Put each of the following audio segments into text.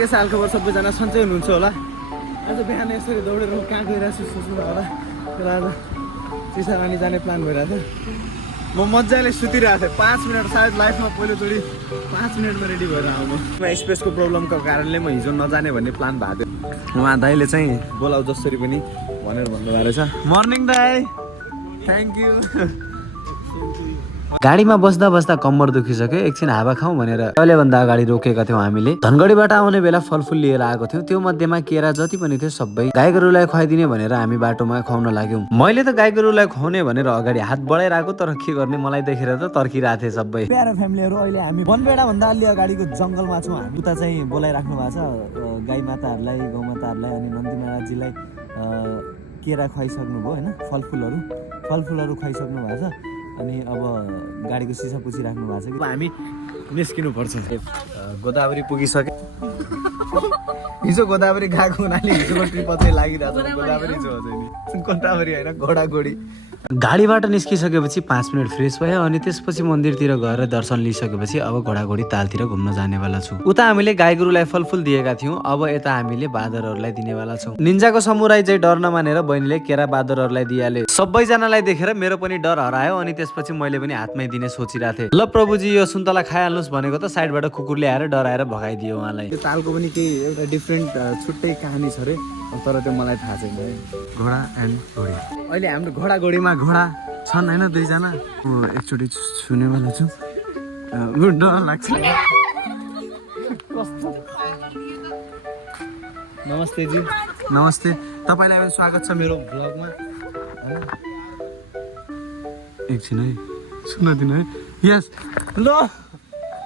के साल खबर सबैजना सन्चै हुनुहुन्छ होला। आज बिहान यसरी दौडेर कहाँ गइरहेको छु सोच्नु होला। तर आज चिसा रानी जाने प्लान भइरहेको थियो। म मजाले सुतिरहेको थिएँ 5 मिनट, सायद लाइफमा पहिलोचोटि 5 मिनटमा रेडी भएर आउनु। स्पेसको प्रब्लमको कारणले म हिजो नजाने भन्ने प्लान भएको थियो। उहाँ दाइले चाहिँ बोलाउ जसरी पनि भनेर भन्नुभएको रहेछ। मर्निङ दाइ, थ्याङ्क यू। गाडीमा बस्दा बस्दा कम्मर दुखिसक्यो, एकछिन हावा खाउँ भनेर कहिलेभन्दा अगाडि रोकेका थियौँ हामीले। धनगढीबाट आउने बेला फलफुल लिएर आएको थियौँ। त्यो मध्येमा केरा जति पनि थियो सबै गाई गोरुलाई खुवाइदिने भनेर हामी बाटोमा खुवाउन लाग्यौँ। मैले त गाई गोरुलाई खुवाउने भनेर अगाडि हात बढाइरहेको, तर के गर्ने मलाई देखेर त तर्किरहेको थिएँ सबै। प्यारा फ्यामिलीहरू, अहिले हामी वनबेडा भन्दा अलि अगाडिको जङ्गलमा छौँ। हामी उता चाहिँ बोलाइराख्नु भएको छ गाई माताहरूलाई, गौ माताहरूलाई अनि नन्दी महाराजजीलाई केरा खुवाइसक्नुभयो होइन, फलफुलहरू खुवाइसक्नु भएको छ। अनि अब गाडीको सिसा पुछिराख्नु भएको छ कि हामी निस्किनु पर्छ। गोदावरी पुगिसक्यो। हिजो गोदावरी गएको हुनाले हिजोको ट्रिप अझै लागिरहेको छ। गोदावरी छ अझै नि, गोदावरी होइन घोडाघोडी। गाडीबाट निस्किसकेपछि 5 मिनट फ्रेस भयो अनि त्यसपछि मन्दिरतिर गएर दर्शन लिइसकेपछि अब घोडाघोडी तालतिर घुम्न जानेवाला छु। उता हामीले गाई गोरुलाई फलफुल दिएका थियौँ, अब यता हामीले बाँदरहरूलाई दिनेवाला छौँ। निन्जाको समुराई चाहिँ डर नमानेर बहिनीले केरा बाँदरहरूलाई दिइहाले। सबैजनालाई देखेर मेरो पनि डर हरायो अनि त्यसपछि मैले पनि हातमै दिने सोचिरहेको थिएँ। ल प्रभुजी यो सुन्तला खाइहाल्नुहोस् भनेको त साइडबाट कुकुरले आएर डराएर भगाइदियो उहाँलाई। त्यो तालको पनि केही एउटा डिफ्रेन्ट छुट्टै कहानी छ अरे, तर त्यो मलाई थाहा छैन। घोडा एन्ड घोडी। अहिले हाम्रो घोडाघोडीमा घोडा छन् होइन, 2 जना। एकचोटि छुनेवाला छु, डर लाग्छ। नमस्ते जी। नमस्ते, तपाईँलाई पनि स्वागत छ मेरो भ्लगमा। एकछिन है, सुन्न दिनु है। यस ल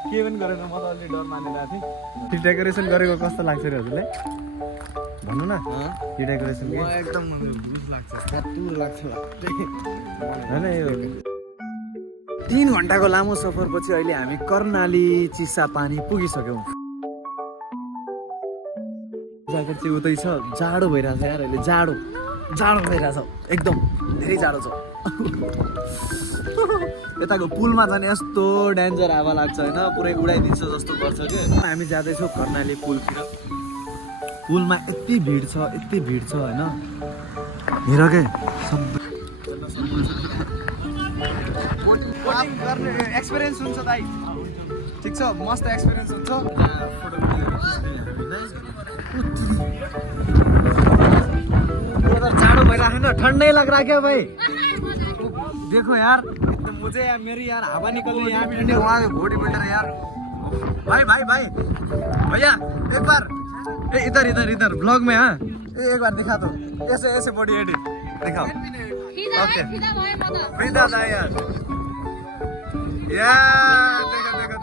के पनि गरेन, म त अलि डर मानिरहेको थिएँ। डेकोरेसन गरेको कस्तो लाग्छ रे हजुरलाई? भन्नु न। यो डेकोरेसन एकदम लाग्छ, होइन? यो 3 घन्टाको लामो सफरपछि अहिले हामी कर्णाली चिसा पानी पुगिसक्यौँ। ज्याकेट चाहिँ उतै छ, जाडो भइरहेछ यार अहिले। जाडो भइरहेछ एकदम, धेरै जाडो छ। यताको पुलमा जाने यस्तो डेन्जर हावा लाग्छ होइन, पुरै उडाइदिन्छ जस्तो गर्छ कि। हामी जाँदैछौँ कर्णाली पुलतिर। पुलमा यति भिड छ होइन, हेर के एक्सपिरियन्स हुन्छ दाइ, ठिक छ, मस्त एक्सपिरियन्स हुन्छ। जाडो भइरहेको छैन, ठन्डै लग रहा क्या भाई? देखो यार, मुझे यार मेरी यार हवा निकल रही है यहाँ। वहाँ बॉडी बिल्डर यार, भाई भैया एक बार इधर ब्लॉग में। हाँ एक बार दिखा दो, ऐसे बॉडी एडिट दिखाओ। ओके बिल्डर था यार,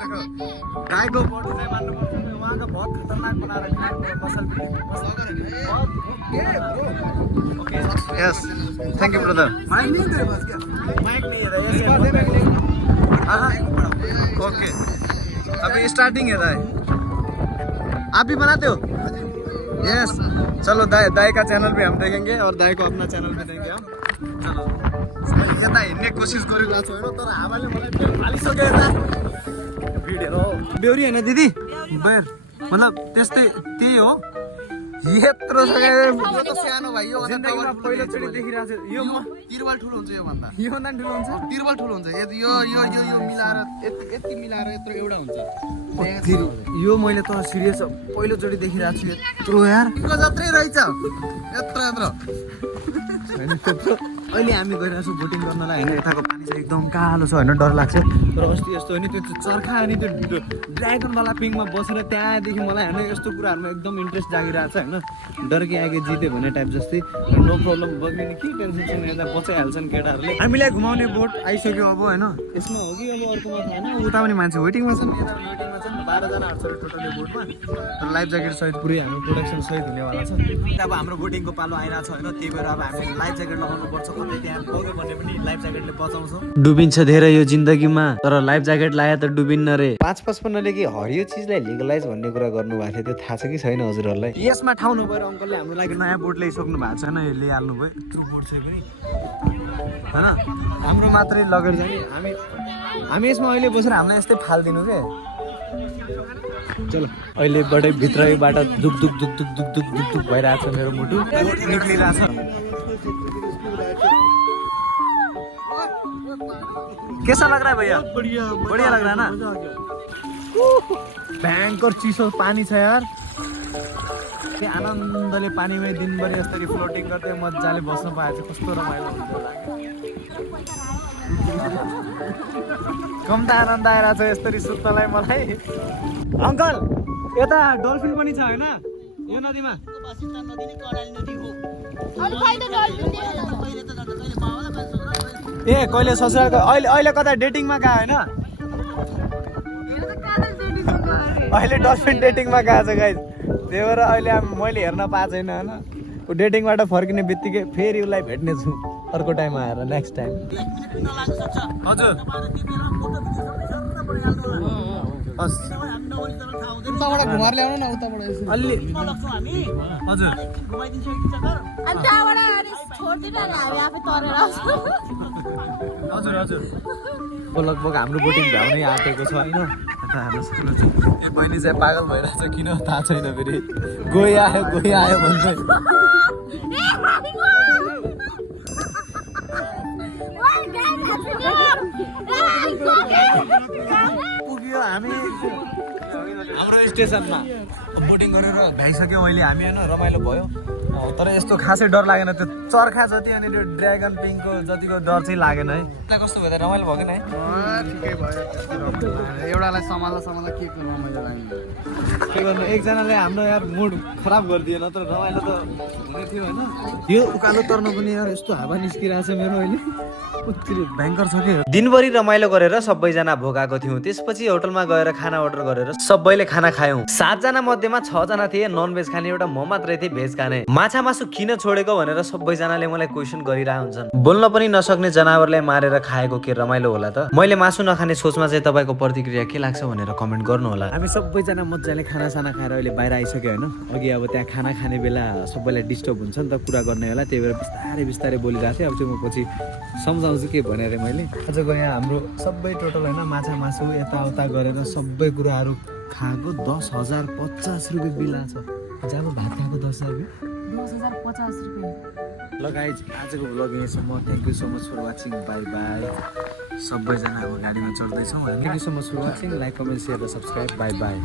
देखो गाय को बॉडी से मानना पड़ता है। वहाँ का बहुत खतरनाक बना रखा है muscle. Okay yes, thank you brother. Mike नहीं है तेरे पास क्या? माइक नहीं है। ओके अभी स्टार्टिंग है दाई, आप भी बनाते हो? यस चलो, दाई का चैनल भी हम देखेंगे और दाई को अपना चैनल भी देंगे हम। चलो यता हिँड्ने कोसिस गरिरहेको छु होइन, तर हावाले मलाई फेरि फालिसक्यो। यता भिडहरू बेहुरी होइन दिदी, बेर मतलब त्यही हो। यत्रो सानो भाइ, यो जिन्दगीमा पहिलोचोटि देखिरहेको छु। यो तिरबल ठुलो हुन्छ, योभन्दा ठुलो हुन्छ। तिरबल ठुलो हुन्छ। यो मिलाएर यति मिलाएर यत्रो एउटा हुन्छ। यो मैले त सिरियस पहिलोचोटि देखिरहेको छु यत्रो यार। यो जत्रै रहेछ यत्रो अहिले हामी गइरहेको छौँ बोटिङ गर्नलाई होइन। यताको पानी चाहिँ एकदम कालो छ होइन, डर लाग्छ। तर अस्ति यस्तो होइन, त्यो चर्खा अनि त्यो ड्राइगनवाला पिङमा बसेर त्यहाँदेखि मलाई होइन यस्तो कुराहरूमा एकदम इन्ट्रेस्ट जागिरहेको छ होइन। डर के आगे जित्यो भने टाइप जस्तै। नो प्रब्लम, बग्ने के टेन्सन छैन, यता बचाइहाल्छन् केटाहरूले। हामीलाई घुमाउने बोट आइसक्यो अब होइन। यसमा हो कि अब अर्कोमा थाहा होइन। उता पनि मान्छे वेटिङमा छन्, यता पनि वेटिङमा छन्। 12 जनाहरू छ टोटल यो बोटमा। तर लाइफ ज्याकेट सहित पुरै हाम्रो प्रोडक्सन सहित हुनेवाला छ। अब हाम्रो बोटिङको पालो आइरहेको छ होइन, त्यही भएर अब हामीले लाइफ ज्याकेट लगाउनु पर्छ। कतै त्यहाँ बग्यो भने पनि लाइफ ज्याकेटले बचाउँछ। डुबिन्छ धेरै यो जिन्दगीमा, तर लाइफ ज्याकेट लाए त डुबिन्न रे। 555ले कि हरियो चिजलाई लिगलाइज भन्ने कुरा गर्नुभएको थियो, त्यो थाहा छ कि छैन हजुरहरूलाई? यसमा ठाउँ नभएर अङ्कलले हाम्रो लागि नयाँ बोट ल्याइसक्नु भएको छ होइन, यो लिइहाल्नु भयो। यत्रो बोट छ पनि होइन, हाम्रो मात्रै लगेर जाने। हामी यसमा अहिले बसेर हामीलाई यस्तै फालिदिनु के चलो अहिलेबाटै भित्रैबाट दुख दुख दुख दुख दुख दुख दुख दुख भइरहेको छ मेरो मुटु निक्लिरहेछ। कैसा लग रहा है भैया? बढ़िया लग रहा है ना? भयङ्कर चिसो पानी छ यार। के आनन्दले पानीमै दिनभरि यसरी फ्लोटिङ गर्दै मजाले बस्न पाए चाहिँ कस्तो रमाइलो हुन्छ होला। कम त आनन्द आइरहेको छ यसरी सुत्नलाई मलाई। अङ्कल यता डल्फिन पनि छ होइन यो नदीमा? ए कहिले ससुरालको अहिले कता डेटिङमा गयो होइन? अहिले डल्फिन डेटिङमा गएको छ गाइस। त्यही भएर अहिले मैले हेर्न पाएको छैन होइन। ऊ डेटिङबाट फर्किने बित्तिकै फेरि उसलाई भेट्ने छु अर्को टाइम आएर नेक्स्ट टाइम। हजुर उताबाट घुमाएर ल्याउनु न उताबाट अलि हजुर हजुर हजुर लगभग हाम्रो बोटिङ भ्याउनै आँटेको छ होइन। ए बहिनी चाहिँ पागल भइरहेछ किन थाहा छैन। फेरि गइ आयो भन्छ। पुग्यो हामी हाम्रो स्टेसनमा बोटिङ गरेर भ्याइसक्यौँ अहिले हामी होइन। रमाइलो भयो तर यस्तो खासै डर लागेन। त्यो चर्खा जति अनि त्यो ड्र्यागन पिङको जतिको डर चाहिँ लागेन है। कस्तो भयो त रमाइलो भयो कि नै? ठिकै भयो। एउटालाई सम्हाल्दा के रमाइलो लाग्यो। के गर्नु एकजनाले हाम्रो यार मुड खराब गरिदियो नत्र रमाइलो त हुने थियो होइन। यो उकालो तर्न पनि यार यस्तो हावा निस्किरहेको छ मेरो अहिले भयङ्कर छ कि। दिनभरि रमाइलो गरेर सबैजना भोकाएको थियौँ। त्यसपछि होटलमा गएर खाना अर्डर गरेर सबैले खाना खायौँ। 7 जना मध्येमा 6 जना थिए नन भेज खाने, एउटा म मात्रै थिएँ भेज खाने। माछा मासु किन छोडेको भनेर सबैजनाले मलाई क्वेसन गरिरहेको हुन्छन्। बोल्न पनि नसक्ने जनावरलाई मारेर खाएको के रमाइलो होला त? मैले मासु नखाने सोचमा चाहिँ तपाईँको प्रतिक्रिया के लाग्छ भनेर कमेन्ट गर्नु होला। हामी सबैजना मजाले खानासाना खाएर अहिले बाहिर आइसक्यो होइन। अघि अब त्यहाँ खाना खाने बेला सबैलाई डिस्टर्ब हुन्छ नि त कुरा गर्ने बेला। त्यही भएर बिस्तारै बिस्तारै बोलिरहेको थिएँ। अब चाहिँ म पछि सम्झाउँछु के भनेर मैले। आजको यहाँ हाम्रो सबै टोटल होइन माछा मासु यताउता गरेर सबै कुराहरू खाएको 10,050 रुपियाँ बिल आएको छ। जब भात खाएको 10,000 रुपियाँ 10,050 रुपियाँ। ल गाइज आजको भ्लग यहीँसम्म। Thank you so much for watching. Bye bye. सबैजना अब गाडीमा चढ्दैछौँ। Thank you so much for watching. Like comment share र सब्सक्राइब। Bye by.